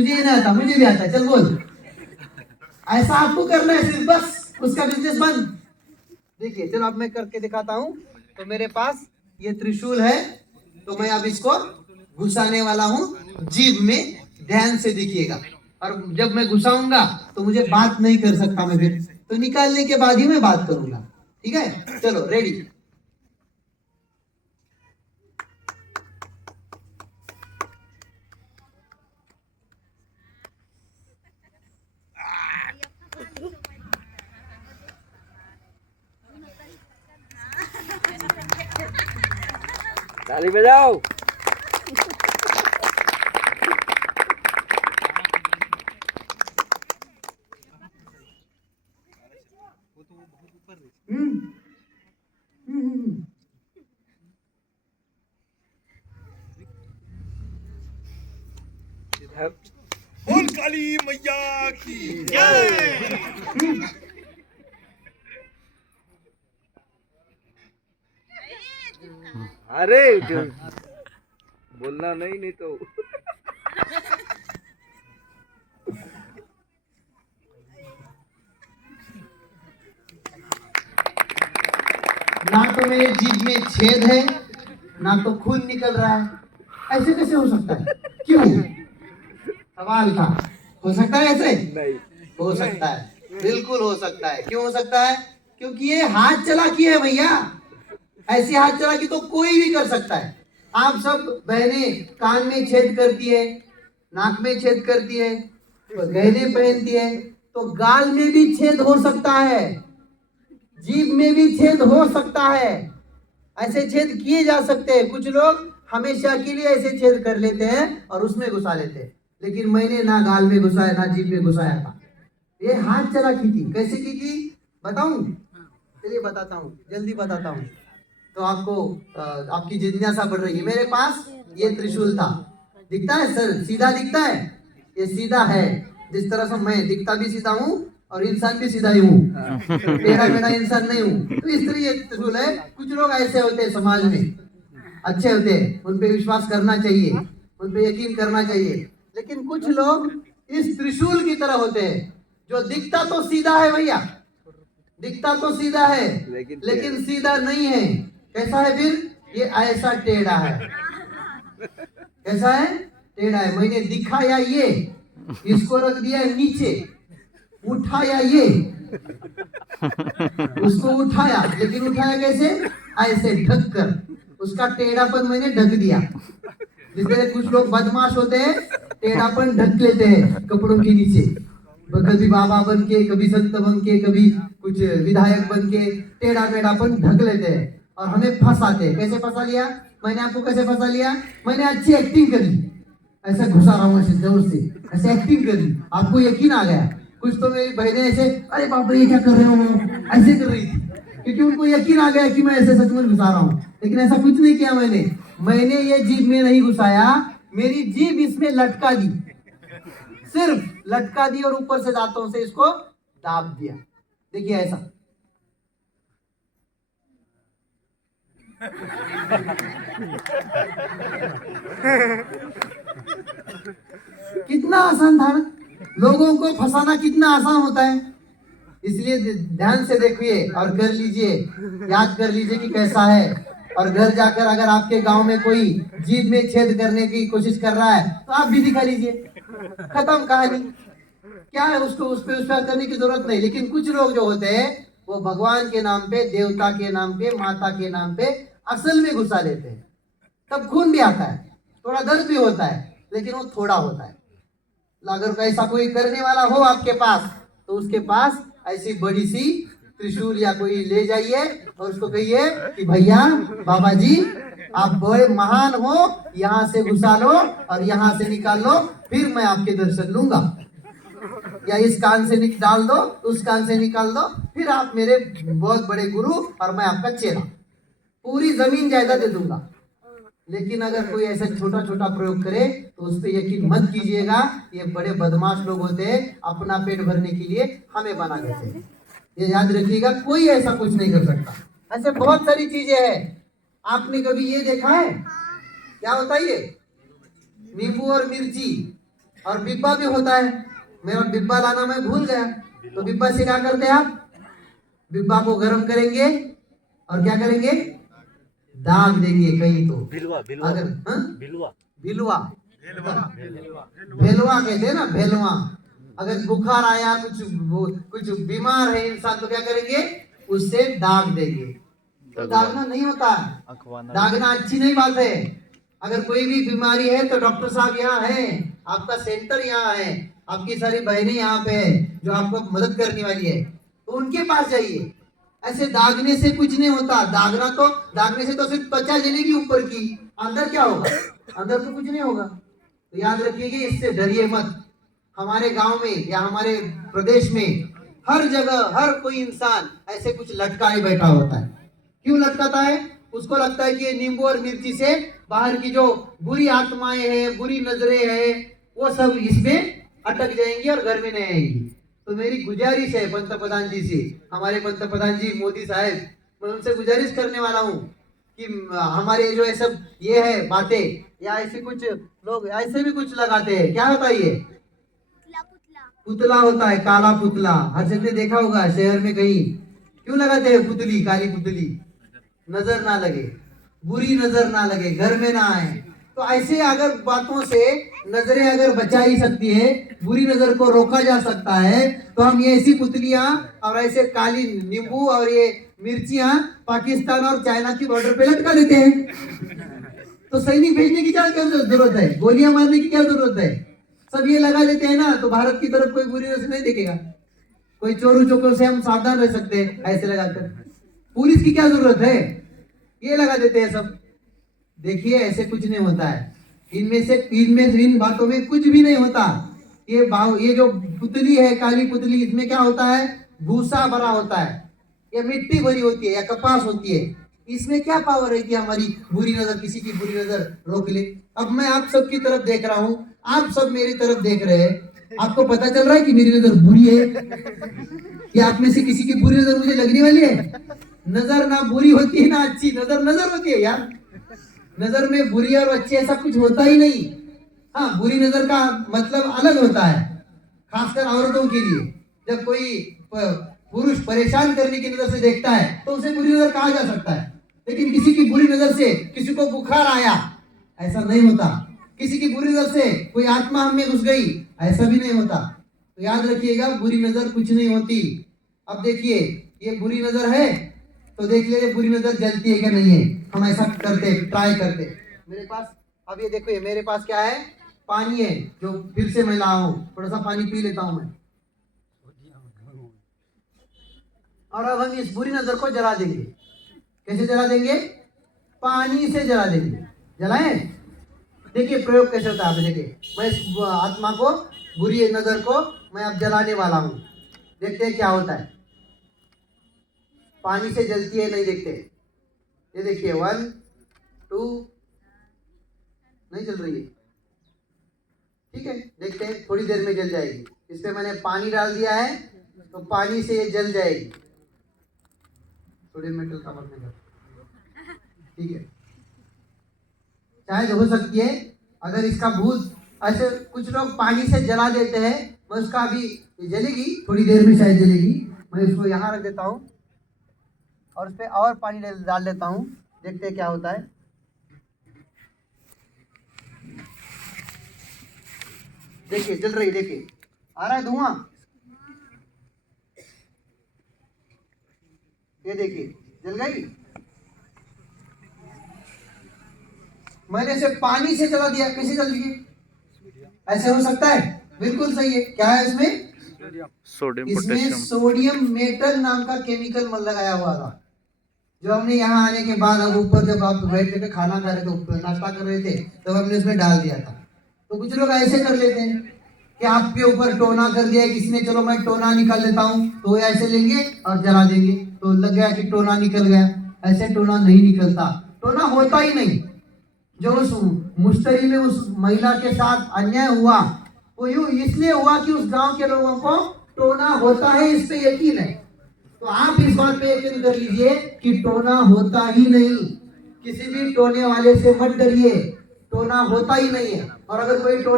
तुझे ये नहीं आता, मुझे भी आता है, चल बोल। ऐसा आपको करना है सिर्फ, बस उसका बिजनेस बंद। देखिए चलो अब मैं करके दिखाता हूँ। तो मेरे पास ये त्रिशूल है, तो मैं अब इसको घुसाने वाला हूँ जीभ में। ध्यान से देखिएगा, और जब मैं घुसाऊंगा तो मुझे बात नहीं कर सकता मैं फिर, तो निकालने के बाद ही मैं बात करूंगा, ठीक है? चलो रेडी। ताली बजाओ। बोल काली मैया की जय। अरे बोलना नहीं तो ना तो मेरे जीभ में छेद है, ना तो खून निकल रहा है, ऐसे कैसे हो सकता है? क्यों? सवाल था। हो सकता है ऐसे? नहीं। हो सकता है, बिल्कुल हो सकता है। क्यों हो सकता है? क्योंकि ये हाथ चालाकी है भैया। ऐसी हाथ चालाकी तो कोई भी कर सकता है। आप सब बहनें कान में छेद करती है, नाक में छेद करती है, तो गहने पहनती है, तो गाल में भी छेद हो सकता है, जीभ में भी छेद हो सकता है। ऐसे छेद किए जा सकते हैं। कुछ लोग हमेशा के लिए ऐसे छेद कर लेते हैं और उसमें घुसा लेते हैं, लेकिन मैंने ना गाल में घुसाया ना जीभ में घुसाया था। ये हाथ चालाकी थी। कैसे की थी बताऊं? चलिए बताता हूँ, जल्दी बताता हूँ, तो आपको आपकी जिज्ञासा बढ़ रही है। मेरे पास ये त्रिशूल था, दिखता है सर? सीधा दिखता है? ये सीधा है, जिस तरह से मैं दिखता भी सीधा हूँ और इंसान भी सीधा ही हूँ, टेढ़ा मेढ़ा इंसान नहीं हूँ। तो इस तरह ये त्रिशूल है। कुछ लोग ऐसे होते हैं समाज में, अच्छे होते हैं, उन पे विश्वास करना चाहिए, उन पे यकीन करना चाहिए। लेकिन कुछ लोग इस त्रिशूल की तरह होते हैं, जो दिखता तो सीधा है भैया, दिखता तो सीधा है, लेकिन सीधा नहीं है। कैसा है फिर? ये ऐसा टेढ़ा है। कैसा है? टेढ़ा है। मैंने दिखाया ये, इसको रख दिया नीचे, उठाया ये, उसको उठाया, लेकिन उठाया कैसे? ऐसे ढक कर, उसका टेढ़ापन मैंने ढक दिया। जिससे कुछ लोग बदमाश होते हैं, टेढ़ापन ढक लेते हैं कपड़ों के नीचे, कभी बाबा बन के, कभी संत बन के, कभी कुछ विधायक बन के टेढ़ा मेढ़ापन ढक लेते हैं और हमें फंसाते हैं। कैसे फंसा लिया? मैंने आपको कैसे फंसा लिया? मैंने अच्छी एक्टिंग करी, ऐसे घुसा रहा हूँ ऐसे जोर से, ऐसे एक्टिंग करी, आपको यकीन आ गया। कुछ तो मेरी बहनें ऐसे, अरे बाप रे ये क्या कर रहे हो, ऐसे कर रही थी, क्योंकि उनको यकीन आ गया कि मैं ऐसे सचमुच घुसा रहा हूँ। लेकिन ऐसा कुछ नहीं किया मैंने ये जीभ में नहीं घुसाया, मेरी जीभ इसमें लटका दी, सिर्फ लटका दी और ऊपर से दांतों से इसको दाब दिया। देखिए ऐसा। कितना आसान था ना? लोगों को फंसाना कितना आसान होता है। इसलिए ध्यान से देखिए और कर लीजिए, याद कर लीजिए कि कैसा है। और घर जाकर अगर आपके गांव में कोई जीभ में छेद करने की कोशिश कर रहा है तो आप भी दिखा लीजिए, खत्म कहानी। क्या है, उसको उस पर विश्वास करने की जरूरत नहीं। लेकिन कुछ लोग जो होते हैं वो भगवान के नाम पे, देवता के नाम पे, माता के नाम पे असल में घुसा लेते हैं। तब खून भी आता है, थोड़ा दर्द भी होता है, लेकिन वो थोड़ा होता है। अगर ऐसा कोई करने वाला हो आपके पास, तो उसके पास ऐसी बड़ी सी त्रिशूल या कोई ले जाइए और उसको कहिए कि भैया, बाबा जी आप बड़े महान हो, यहाँ से घुसा लो और यहाँ से निकाल लो, फिर मैं आपके दर्शन लूंगा। या इस कान से डाल दो, उस कान से निकाल दो, फिर आप मेरे बहुत बड़े गुरु और मैं आपका चेला, पूरी जमीन जायदाद दे दूंगा। लेकिन अगर कोई ऐसा छोटा छोटा प्रयोग करे तो उस पर यकीन मत कीजिएगा। ये बड़े बदमाश लोग होते हैं, अपना पेट भरने के लिए हमें बना देते हैं। ये याद रखिएगा, कोई ऐसा कुछ नहीं कर सकता। ऐसे बहुत सारी चीजें हैं। आपने कभी ये देखा है क्या होता है? ये नींबू और मिर्ची, और डिब्बा भी होता है। मेरा डिब्बा लाना मैं भूल गया, तो डिब्बा से क्या करते हैं आप? डिब्बा को गर्म करेंगे और क्या करेंगे? दाग देंगे कहीं तो। भिलवा भिलवा अगर भिलवा भिलवा, भेलवा कहते हैं ना, भेलवा। अगर बुखार आया, कुछ बीमार है इंसान, तो क्या करेंगे? उससे दाग देंगे। तो दागना नहीं होता है, दागना अच्छी नहीं बात है। अगर कोई भी बीमारी है तो डॉक्टर साहब यहाँ है, आपका सेंटर यहाँ है, आपकी सारी बहनें यहाँ पे है जो आपको मदद करने वाली है, तो उनके पास जाइए। ऐसे दागने से कुछ नहीं होता। दागने से तो सिर्फ त्वचा जलेगी ऊपर की, अंदर क्या होगा? अंदर तो कुछ नहीं होगा। तो याद रखिएगा, इससे डरिए मत। हमारे गांव में या हमारे प्रदेश में हर जगह हर कोई इंसान ऐसे कुछ लटकाए बैठा होता है। क्यों लटकाता है? उसको लगता है कि ये नींबू और मिर्ची से बाहर की जो बुरी आत्माएं हैं, बुरी नजरें हैं, वो सब इसमें अटक जाएंगी और घर में नहीं आएंगी। तो मेरी गुजारिश है पंतप्रधान जी से, हमारे पंतप्रधान जी मोदी साहब, मैं उनसे गुजारिश करने वाला हूँ कि हमारे जो ये सब ये है बातें, या ऐसे कुछ लोग ऐसे भी कुछ लगाते हैं। क्या होता है ये? पुतला होता है, काला पुतला। हर जगह देखा होगा शहर में कहीं। क्यों लगाते हैं पुतली, काली पुतली? नजर ना लगे, बुरी नजर ना लगे, घर में ना आए। तो ऐसे अगर बातों से नजरें अगर बचा ही सकती है, बुरी नजर को रोका जा सकता है, तो हम ये ऐसी पुतलियां और ऐसे काली नींबू और ये मिर्चियां पाकिस्तान और चाइना की बॉर्डर पे लटका देते हैं। तो सैनिक भेजने की क्या जरूरत है? गोलियां मारने की क्या जरूरत है? सब ये लगा देते हैं ना, तो भारत की तरफ कोई बुरी नजर नहीं देखेगा। कोई चोरों चोरों से हम सावधान रह सकते हैं ऐसे लगाकर। पुलिस की क्या जरूरत है? ये लगा देते हैं सब। देखिए, ऐसे कुछ नहीं होता है। इन बातों में कुछ भी नहीं होता। ये जो पुतली है, काली पुतली, इसमें क्या होता है? भूसा भरा होता है, या मिट्टी भरी होती है, या कपास होती है। इसमें क्या पावर है कि हमारी बुरी नजर, किसी की बुरी नजर रोक ले? अब मैं आप सबकी तरफ देख रहा हूँ, आप सब मेरी तरफ देख रहे हैं। आपको पता चल रहा है कि मेरी नजर बुरी है, या आप में से किसी की बुरी नजर मुझे लगने वाली है? नजर ना बुरी होती है ना अच्छी, नजर नजर होती है यार। नजर में बुरी और अच्छी ऐसा कुछ होता ही नहीं। हाँ, बुरी नजर का मतलब अलग होता है, खासकर औरतों के लिए। जब कोई पुरुष परेशान करने की नजर से देखता है तो उसे बुरी नजर कहा जा सकता है। लेकिन किसी की बुरी नजर से किसी को बुखार आया, ऐसा नहीं होता। किसी की बुरी नजर से कोई आत्मा हम में घुस गई, ऐसा भी नहीं होता। तो याद रखिएगा, बुरी नजर कुछ नहीं होती। अब देखिए, ये बुरी नजर है तो देख लीजिए बुरी नजर जलती है क्या नहीं है। हम ऐसा करते, ट्राई करते। मेरे पास अब ये देखो, ये मेरे पास क्या है? पानी है, जो फिर से मैं लाया हूँ। थोड़ा सा पानी पी लेता हूँ मैं। और अब हम इस बुरी नजर को जला देंगे। कैसे जला देंगे? पानी से जला देंगे। जलाएं? देखिए प्रयोग कैसे होता है। आप देखिए, मैं इस आत्मा को, बुरी नजर को मैं अब जलाने वाला हूँ। देखते हैं क्या होता है। पानी से जलती है नहीं, देखते। ये देखिए, 1 2 नहीं जल रही है। ठीक है, देखते हैं, थोड़ी देर में जल जाएगी। इस पे मैंने पानी डाल दिया है, तो पानी से ये जल जाएगी। सोडियम मेटल का मतलब, ठीक है। शायद हो सकती है अगर इसका भूत, ऐसे कुछ लोग पानी से जला देते हैं। मैं उसका अभी जलेगी, थोड़ी देर में शायद जलेगी। मैं इसको यहाँ रख देता हूँ और उस पर और पानी डाल देता हूँ। देखते हैं क्या होता है। देखिए जल रही, देखिए आ रहा है धुआं। ये देखिए जल गई। मैंने इसे पानी से जला दिया, कैसे जल गई? ऐसे हो सकता है? बिल्कुल सही है। क्या है इसमें? इसमें सोडियम मेटल नाम का केमिकल लगाया हुआ था, जो हमने यहाँ आने के बाद, अब ऊपर जब आप बैठ के खाना खा रहे थे, नाश्ता कर रहे थे, तब हमने उसमें डाल दिया था। तो कुछ लोग ऐसे कर लेते हैं कि आपके ऊपर टोना कर दिया किसी ने, चलो मैं टोना निकाल लेता हूँ, तो ऐसे लेंगे और जला देंगे, तो लग गया कि टोना निकल गया। ऐसे टोना नहीं निकलता, टोना होता ही नहीं। जो उस मुश्तरी में उस महिला के साथ अन्याय हुआ, वो यूं इसलिए हुआ कि उस गांव के लोगों को टोना होता है, इस पे यकीन है। तो आप इस बात पे यकीन कर लीजिए कि टोना होता ही नहीं। किसी भी टोने वाले से मत डरिए, टोना होता ही नहीं है। और अगर कोई टोना